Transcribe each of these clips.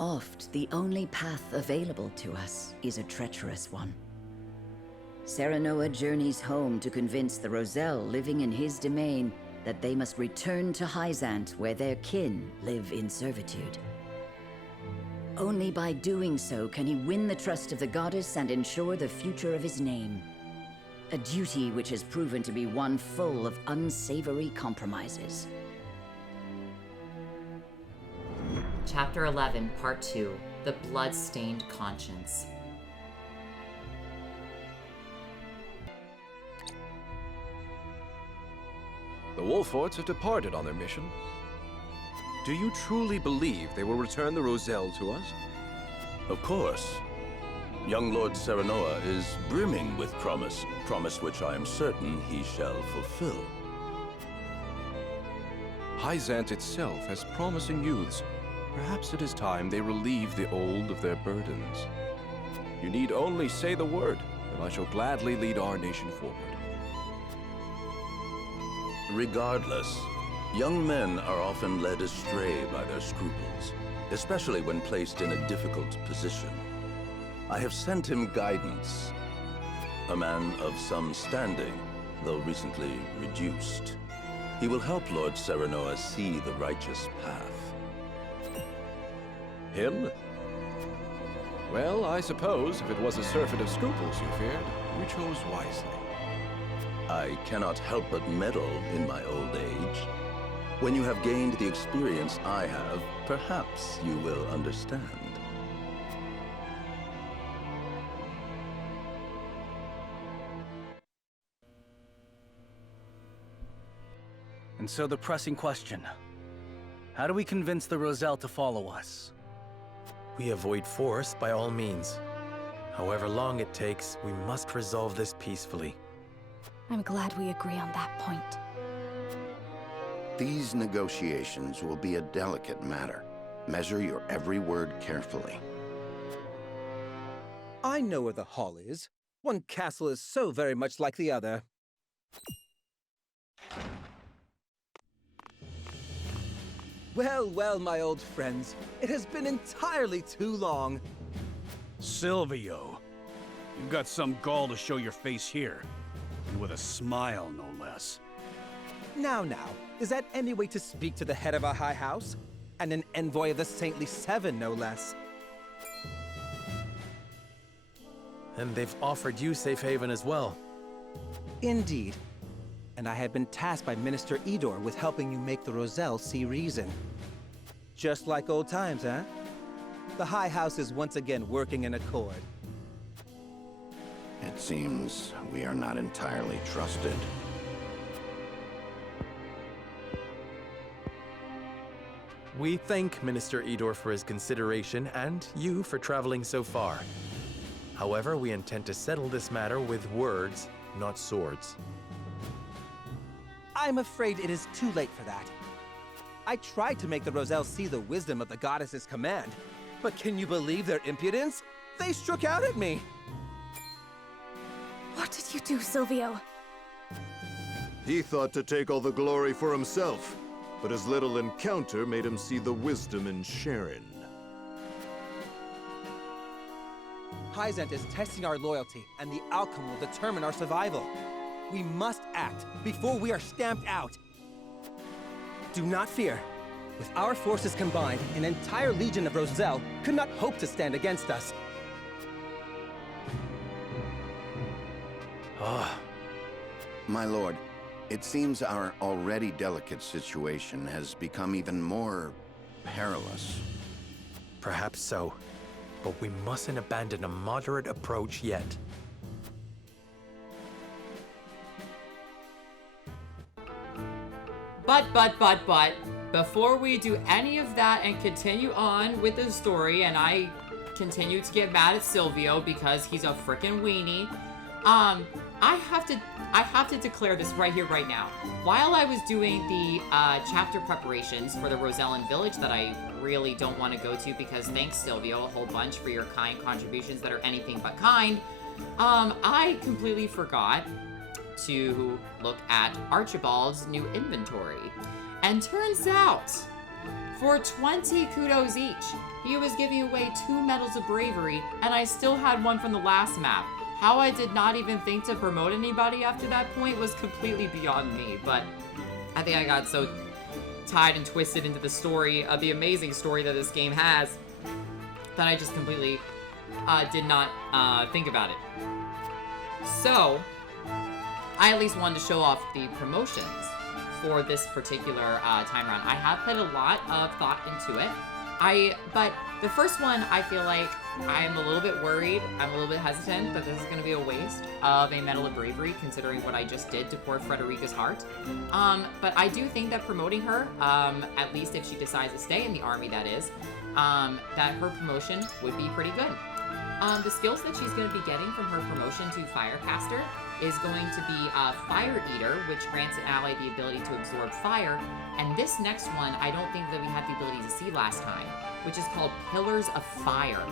Oft, the only path available to us is a treacherous one. Serenoa journeys home to convince the Roselle living in his domain that they must return to Hyzante where their kin live in servitude. Only by doing so can he win the trust of the goddess and ensure the future of his name. A duty which has proven to be one full of unsavory compromises. Chapter 11, Part 2, The Blood-Stained Conscience. The Wolforts have departed on their mission. Do you truly believe they will return the Roselle to us? Of course. Young Lord Serenoa is brimming with promise which I am certain he shall fulfill. Hyzante itself has promising youths. Perhaps it is time they relieve the old of their burdens. You need only say the word, and I shall gladly lead our nation forward. Regardless, young men are often led astray by their scruples, especially when placed in a difficult position. I have sent him guidance, a man of some standing, though recently reduced. He will help Lord Serenoa see the righteous path. Him? Well, I suppose if it was a surfeit of scruples you feared, you chose wisely. I cannot help but meddle in my old age. When you have gained the experience I have, perhaps you will understand. And so the pressing question. How do we convince the Roselle to follow us? We avoid force by all means. However long it takes, we must resolve this peacefully. I'm glad we agree on that point. These negotiations will be a delicate matter. Measure your every word carefully. I know where the hall is. One castle is so very much like the other. Well, well, my old friends. It has been entirely too long. Silvio, you've got some gall to show your face here. And with a smile, no less. Now, is that any way to speak to the head of our high house? And an envoy of the Saintly Seven, no less. And they've offered you safe haven as well. Indeed. And I have been tasked by Minister Idor with helping you make the Roselle see reason. Just like old times, huh? The High House is once again working in accord. It seems we are not entirely trusted. We thank Minister Idor for his consideration and you for traveling so far. However, we intend to settle this matter with words, not swords. I'm afraid it is too late for that. I tried to make the Roselle see the wisdom of the goddess's command, but can you believe their impudence? They struck out at me! What did you do, Silvio? He thought to take all the glory for himself, but his little encounter made him see the wisdom in sharing. Hyzante is testing our loyalty, and the outcome will determine our survival. We must act before we are stamped out. Do not fear. With our forces combined, an entire legion of Roselle could not hope to stand against us. My lord, it seems our already delicate situation has become even more perilous. Perhaps so, but we mustn't abandon a moderate approach yet. But, before we do any of that and continue on with the story, and I continue to get mad at Silvio because he's a frickin' weenie, I have to declare this right here, right now. While I was doing the chapter preparations for the Rosellan village that I really don't want to go to because thanks, Silvio, a whole bunch for your kind contributions that are anything but kind, I completely forgot to look at Archibald's new inventory. And turns out For 20 kudos each, he was giving away 2 medals of bravery, and I still had one from the last map. How I did not even think to promote anybody after that point was completely beyond me, but I think I got so tied and twisted into the story, the amazing story that this game has, that I just completely did not think about it. So, I at least wanted to show off the promotions for this particular time around. I have put a lot of thought into it. But the first one, I feel like I'm a little bit worried, I'm a little bit hesitant that this is going to be a waste of a Medal of Bravery, considering what I just did to poor Frederica's heart. But I do think that promoting her, at least if she decides to stay in the army, that is, that her promotion would be pretty good. The skills that she's going to be getting from her promotion to Firecaster is going to be Fire Eater, which grants an ally the ability to absorb fire. And this next one, I don't think that we had the ability to see last time, which is called Pillars of Fire.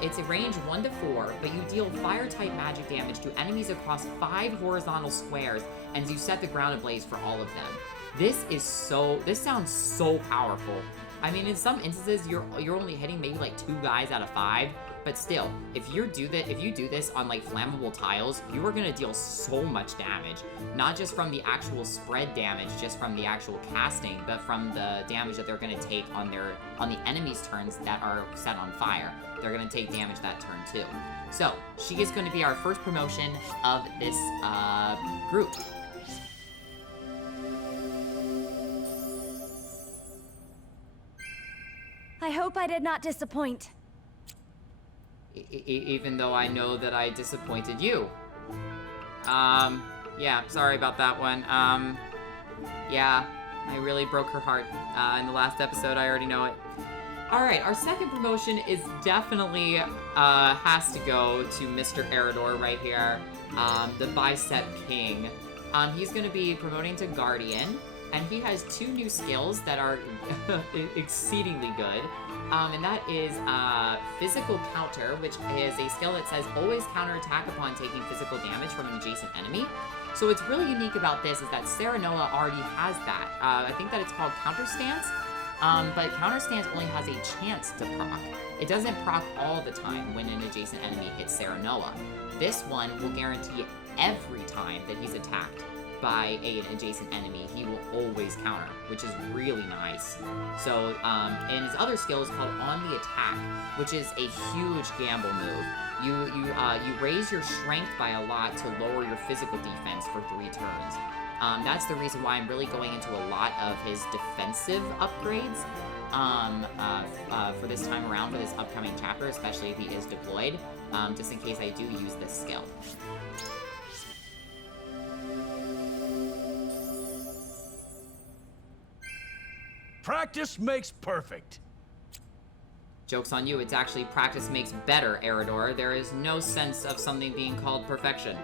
It's a range 1 to 4, but you deal fire-type magic damage to enemies across 5 horizontal squares, and you set the ground ablaze for all of them. This sounds so powerful. I mean, in some instances, you're only hitting maybe like 2 guys out of 5. But still, if you do this on like flammable tiles, you are gonna deal so much damage. Not just from the actual spread damage, just from the actual casting, but from the damage that they're gonna take on the enemy's turns that are set on fire. They're gonna take damage that turn too. So she is gonna be our first promotion of this group. I hope I did not disappoint. Even though I know that I disappointed you. Yeah, sorry about that one. Yeah, I really broke her heart in the last episode. I already know it. Alright, our second promotion is definitely, has to go to Mr. Eridor right here, the Bicep King. He's gonna be promoting to Guardian, and he has 2 new skills that are exceedingly good. And that is Physical Counter, which is a skill that says always counterattack upon taking physical damage from an adjacent enemy. So what's really unique about this is that Serenoa already has that. I think that it's called Counter Stance, but Counter Stance only has a chance to proc. It doesn't proc all the time when an adjacent enemy hits Serenoa. This one will guarantee every time that he's attacked by an adjacent enemy, he will always counter, which is really nice. So, and his other skill is called On the Attack, which is a huge gamble move. You raise your strength by a lot to lower your physical defense for 3 turns. That's the reason why I'm really going into a lot of his defensive upgrades for this time around, for this upcoming chapter, especially if he is deployed, just in case I do use this skill. Practice makes perfect. Joke's on you, it's actually practice makes better, Eridor. There is no sense of something being called perfection.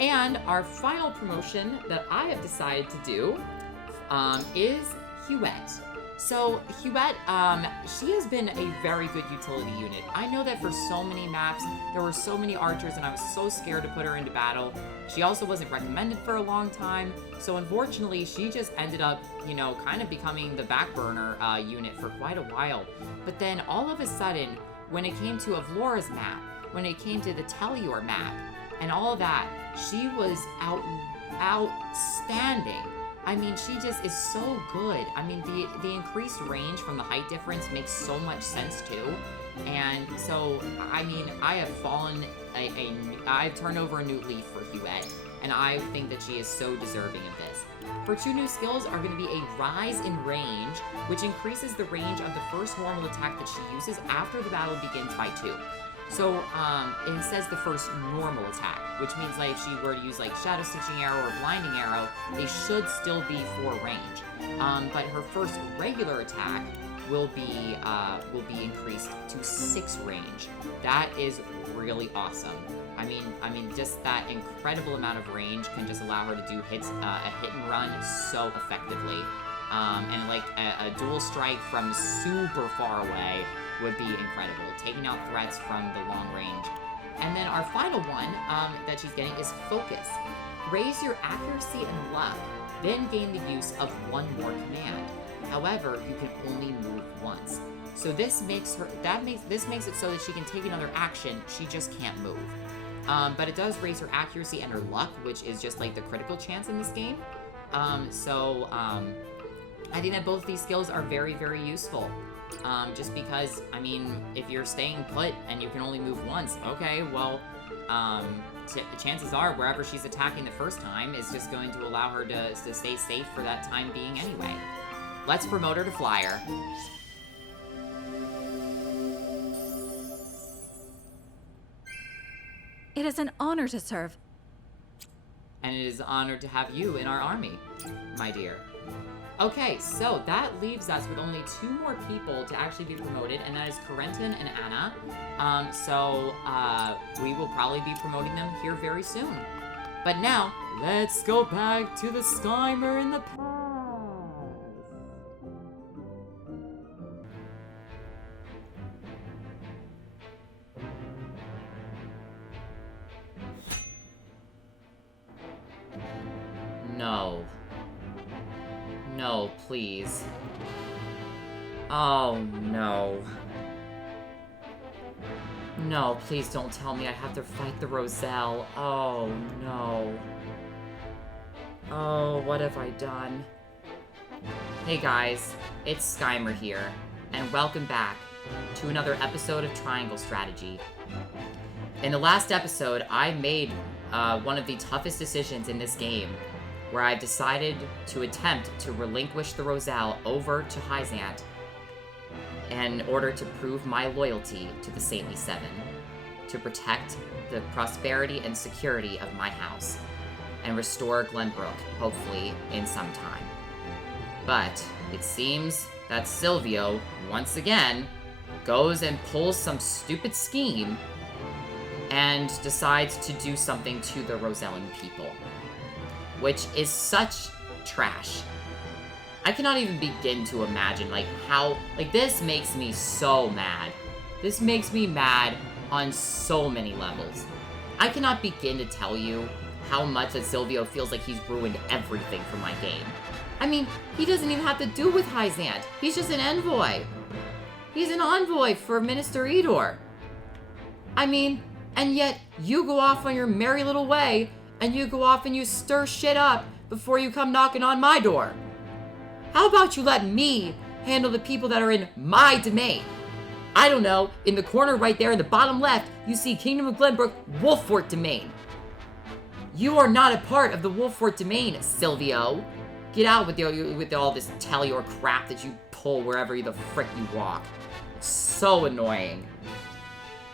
And our final promotion that I have decided to do is Huette. So Huette, she has been a very good utility unit. I know that for so many maps, there were so many archers and I was so scared to put her into battle. She also wasn't recommended for a long time. So unfortunately, she just ended up, you know, kind of becoming the back burner unit for quite a while. But then all of a sudden, when it came to Avlora's map, when it came to the Telior map, and all that, she was outstanding. I mean, she just is so good. I mean, the increased range from the height difference makes so much sense too. And so, I mean, I have I've turned over a new leaf for Huette, and I think that she is so deserving of this. Her 2 new skills are going to be a Rise in Range, which increases the range of the first normal attack that she uses after the battle begins by 2. So, it says the first normal attack, which means like if she were to use like Shadow Stitching Arrow or Blinding Arrow, they should still be 4 range. But her first regular attack will be increased to 6 range. That is really awesome. I mean, just that incredible amount of range can just allow her to do a hit and run so effectively. And like a dual strike from super far away would be incredible, taking out threats from the long range. And then our final one that she's getting is Focus. Raise your accuracy and luck, then gain the use of 1 more command. However, you can only move once. So this makes it so that she can take another action, she just can't move. But it does raise her accuracy and her luck, which is just like the critical chance in this game. I think that both of these skills are very, very useful. Just because, I mean, if you're staying put and you can only move once, okay, well, chances are wherever she's attacking the first time is just going to allow her to stay safe for that time being anyway. Let's promote her to flyer. It is an honor to serve. And it is an honor to have you in our army, my dear. Okay, so that leaves us with only 2 more people to actually be promoted, and that is Corentin and Anna. We will probably be promoting them here very soon. But now, let's go back to the Skymer in the past. No. No, please. Oh, no. No, please don't tell me I have to fight the Roselle. Oh, no. Oh, what have I done? Hey guys, it's Skymer here, and welcome back to another episode of Triangle Strategy. In the last episode, I made one of the toughest decisions in this game, where I've decided to attempt to relinquish the Roselle over to Hyzante in order to prove my loyalty to the Saintly Seven, to protect the prosperity and security of my house, and restore Glenbrook, hopefully, in some time. But it seems that Silvio, once again, goes and pulls some stupid scheme and decides to do something to the Rosellan people, which is such trash. I cannot even begin to imagine, this makes me so mad. This makes me mad on so many levels. I cannot begin to tell you how much that Silvio feels like he's ruined everything for my game. I mean, he doesn't even have to do with Hyzante. He's just an envoy. He's an envoy for Minister Idor. I mean, and yet you go off on your merry little way, and you go off and you stir shit up before you come knocking on my door. How about you let me handle the people that are in my domain? I don't know, in the corner right there in the bottom left, you see Kingdom of Glenbrook Wolffort domain. You are not a part of the Wolffort domain, Silvio. Get out with all this Tellior crap that you pull wherever the frick you walk. It's so annoying.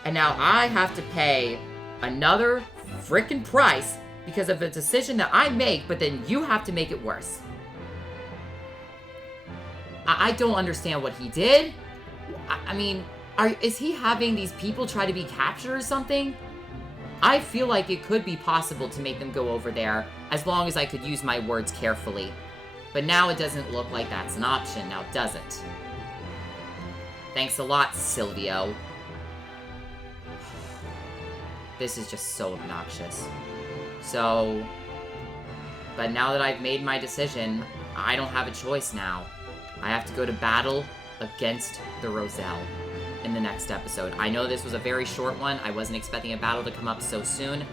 And now I have to pay another frickin' price because of a decision that I make, but then you have to make it worse. I don't understand what he did. I mean, is he having these people try to be captured or something? I feel like it could be possible to make them go over there, as long as I could use my words carefully. But now it doesn't look like that's an option, now does it? Thanks a lot, Silvio. This is just so obnoxious. But now that I've made my decision, I don't have a choice now. I have to go to battle against the Roselle in the next episode. I know this was a very short one. I wasn't expecting a battle to come up so soon.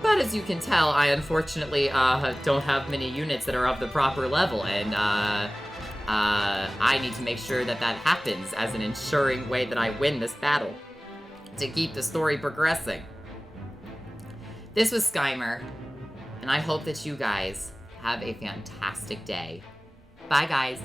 But as you can tell, I unfortunately don't have many units that are of the proper level, and I need to make sure that happens as an ensuring way that I win this battle to keep the story progressing. This was Skymer, and I hope that you guys have a fantastic day. Bye, guys.